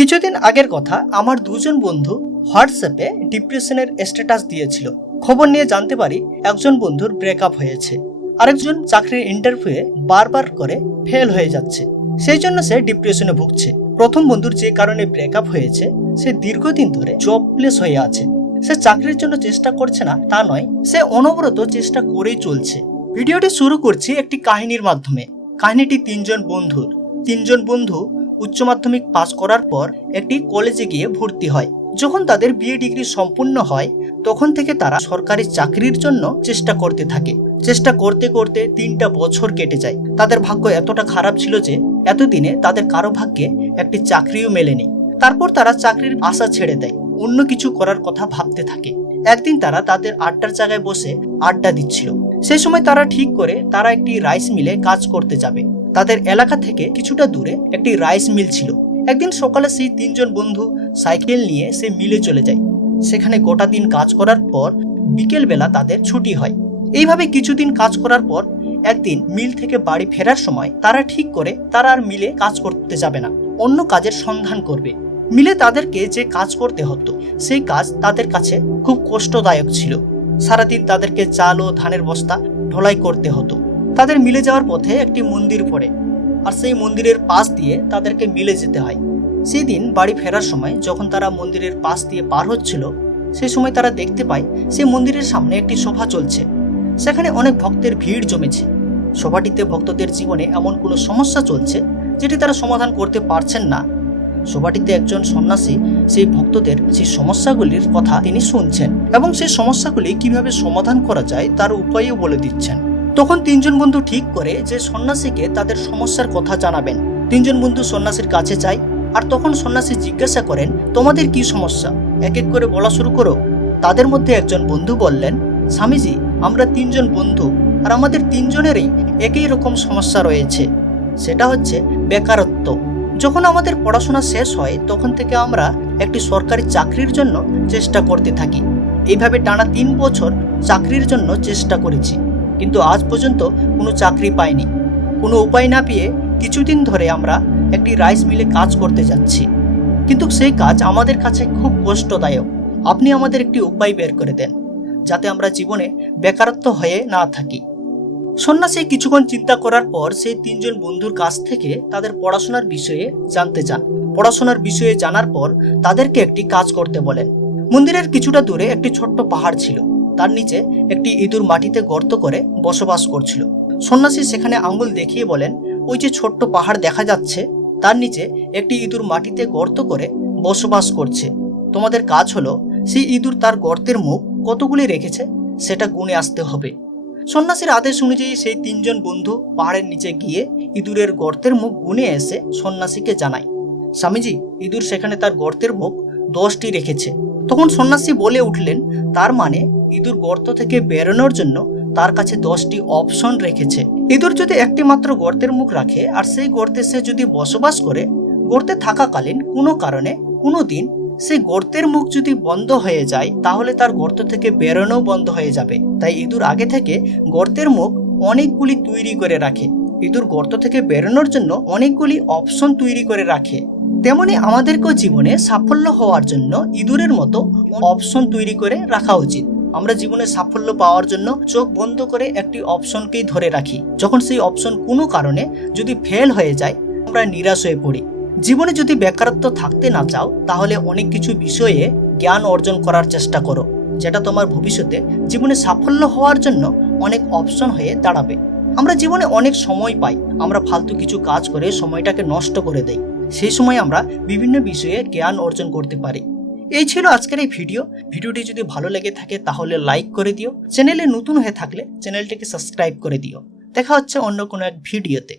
কিছুদিন আগের কথা, আমার দুজন বন্ধু হোয়াটসঅ্যাপে ডিপ্রেশনের স্ট্যাটাস দিয়েছিল। খবর নিয়ে জানতে পারি একজন বন্ধুর ব্রেকআপ হয়েছে, আরেকজন চাকরির ইন্টারভিউয়ে বারবার করে ফেল হয়ে যাচ্ছে, সেই জন্য সে ডিপ্রেশনে ভুগছে। প্রথম বন্ধুর যে কারণে ব্রেকআপ হয়েছে, সে দীর্ঘদিন ধরে জবলেস হয়ে আছে। সে চাকরির জন্য চেষ্টা করছে না তা নয়, সে অনবরত চেষ্টা করেই চলছে। ভিডিওটি শুরু করছি একটি কাহিনীর মাধ্যমে। কাহিনীটি তিনজন বন্ধু উচ্চ মাধ্যমিক পাস করার পর একটি কলেজে গিয়ে ভর্তি হয়। যখন তাদের বিএ ডিগ্রি সম্পূর্ণ হয়, তখন থেকে তারা সরকারি চাকরির জন্য চেষ্টা করতে থাকে। চেষ্টা করতে করতে 3টা বছর কেটে যায়। তাদের ভাগ্য এতটা খারাপ ছিল যে এতদিনে তাদের কারো ভাগ্যে একটি চাকরিও মেলেনি। তারপর তারা চাকরির আশা ছেড়ে দেয়, অন্য কিছু করার কথা ভাবতে থাকে। একদিন তারা তাদের আড্ডার জায়গায় বসে আড্ডা দিচ্ছিল। সেই সময় তারা ঠিক করে তারা একটি রাইস মিলে কাজ করতে যাবে। তাদের এলাকা থেকে কিছুটা দূরে একটি রাইস মিল ছিল। একদিন সকালে সেই 3জন বন্ধু সাইকেল নিয়ে সে মিলে চলে যায়। সেখানে গোটা দিন কাজ করার পর বিকেল বেলা তাদের ছুটি হয়। এইভাবে কিছুদিন কাজ করার পর একদিন মিল থেকে বাড়ি ফেরার সময় তারা ঠিক করে তারা আর মিলে কাজ করতে যাবে না, অন্য কাজের সন্ধান করবে। মিলে তাদেরকে যে কাজ করতে হতো, সেই কাজ তাদের কাছে খুব কষ্টদায়ক ছিল। সারাদিন তাদেরকে চাল ও ধানের বস্তা ঢোলাই করতে হতো। তাদের মিলে যাওয়ার পথে একটি মন্দির পড়ে, আর সেই মন্দিরের পাশ দিয়ে তাদেরকে মিলে যেতে হয়। সেই দিন বাড়ি ফেরার সময় যখন তারা মন্দিরের পাশ দিয়ে পার হচ্ছিল, সেই সময় তারা দেখতে পায় সেই মন্দিরের সামনে একটি সভা চলছে। সেখানে অনেক ভক্তের ভিড় জমেছে। সভাটিতে ভক্তদের জীবনে এমন কোনো সমস্যা চলছে যেটি তারা সমাধান করতে পারছেন না। সভাটিতে একজন সন্ন্যাসী সেই ভক্তদের সেই সমস্যাগুলির কথা তিনি শুনছেন এবং সেই সমস্যাগুলি কিভাবে সমাধান করা যায় তার উপায়ও বলে দিচ্ছেন। তখন 3জন বন্ধু ঠিক করে যে সন্ন্যাসীকে তাদের সমস্যার কথা জানাবেন। 3জন বন্ধু সন্ন্যাসীর কাছে যায়, আর তখন সন্ন্যাসী জিজ্ঞাসা করেন, তোমাদের কি সমস্যা, এক এক করে বলা শুরু করো। তাদের মধ্যে একজন বন্ধু বললেন, স্বামীজি, আমরা 3জন বন্ধু, আর আমাদের 3জনেরই একই রকম সমস্যা রয়েছে, সেটা হচ্ছে বেকারত্ব। যখন আমাদের পড়াশোনা শেষ হয়, তখন থেকে আমরা একটি সরকারি চাকরির জন্য চেষ্টা করতে থাকি। এইভাবে টানা 3 বছর চাকরির জন্য চেষ্টা করেছি, কিন্তু আজ পর্যন্ত কোনো চাকরি পাইনি। কোনো উপায় না পেয়ে কিছুদিন ধরে আমরা একটি রাইস মিলে কাজ করতে যাচ্ছি, কিন্তু সেই কাজ আমাদের কাছে খুব কষ্টদায়ক। আপনি আমাদের একটি উপায় বের করে দেন, যাতে আমরা জীবনে বেকারত্ব হয়ে না থাকি। সন্ন্যাসী কিছুক্ষণ চিন্তা করার পর সেই 3জন বন্ধুর কাছ থেকে তাদের পড়াশোনার বিষয়ে জানতে চান। পড়াশোনার বিষয়ে জানার পর তাদেরকে একটি কাজ করতে বলেন। মন্দিরের কিছুটা দূরে একটি ছোট্ট পাহাড় ছিল, তার নিচে একটি ইঁদুর মাটিতে গর্ত করে বসবাস করছিল। সন্ন্যাসী সেখানে আঙ্গুল দেখিয়ে বলেন, ওই যে ছোট্ট পাহাড় দেখা যাচ্ছে, তার নিচে একটি ইঁদুর মাটিতে গর্ত করে বসবাস করছে। তোমাদের কাজ হলো সেই ইঁদুর তার গর্তের মুখ কতগুলি রেখেছে সেটা গুনে আসতে হবে। সন্ন্যাসীর আদেশ অনুযায়ী সেই 3জন বন্ধু পাহাড়ের নিচে গিয়ে ইঁদুরের গর্তের মুখ গুনে এসে সন্ন্যাসীকে জানায়, স্বামীজি, ইঁদুর সেখানে তার গর্তের মুখ 10টি রেখেছে। তখন সন্ন্যাসী বলে উঠলেন, তার মানে ইঁদুর গর্ত থেকে বেরোনোর জন্য তার কাছে 10টি অপশন রেখেছে। ইঁদুর যদি একটি মাত্র গর্তের মুখ রাখে আর সেই গর্তে সে যদি বসবাস করে, গর্তে থাকাকালীন কোনো কারণে কোনো দিন সেই গর্তের মুখ যদি বন্ধ হয়ে যায়, তাহলে তার গর্ত থেকে বেরোনো বন্ধ হয়ে যাবে। তাই ইঁদুর আগে থেকে গর্তের মুখ অনেকগুলি তৈরি করে রাখে। ইঁদুর গর্ত থেকে বেরোনোর জন্য অনেকগুলি অপশন তৈরি করে রাখে। তেমনি আমাদেরকেও জীবনে সাফল্য হওয়ার জন্য ইঁদুরের মতো অপশন তৈরি করে রাখা উচিত। আমরা জীবনে সাফল্য পাওয়ার জন্য চোখ বন্ধ করে একটি অপশনকেই ধরে রাখি। যখন সেই অপশন কোনো কারণে যদি ফেল হয়ে যায়, আমরা নিরাশ হয়ে পড়ি। জীবনে যদি বেকারত্ব থাকতে না চাও, তাহলে অনেক কিছু বিষয়ে জ্ঞান অর্জন করার চেষ্টা করো, যেটা তোমার ভবিষ্যতে জীবনে সাফল্য হওয়ার জন্য অনেক অপশন হয়ে দাঁড়াবে। আমরা জীবনে অনেক সময় পাই, আমরা ফালতু কিছু কাজ করে সময়টাকে নষ্ট করে দেই। সেই সময় আমরা বিভিন্ন বিষয়ে জ্ঞান অর্জন করতে পারি। এই ছিল আজকের এই ভিডিওটি যদি ভালো লেগে থাকে তাহলে লাইক করে দিও। চ্যানেলে নতুন হয়ে থাকলে চ্যানেলটিকে সাবস্ক্রাইব করে দিও। দেখা হচ্ছে অন্য কোনো এক ভিডিওতে।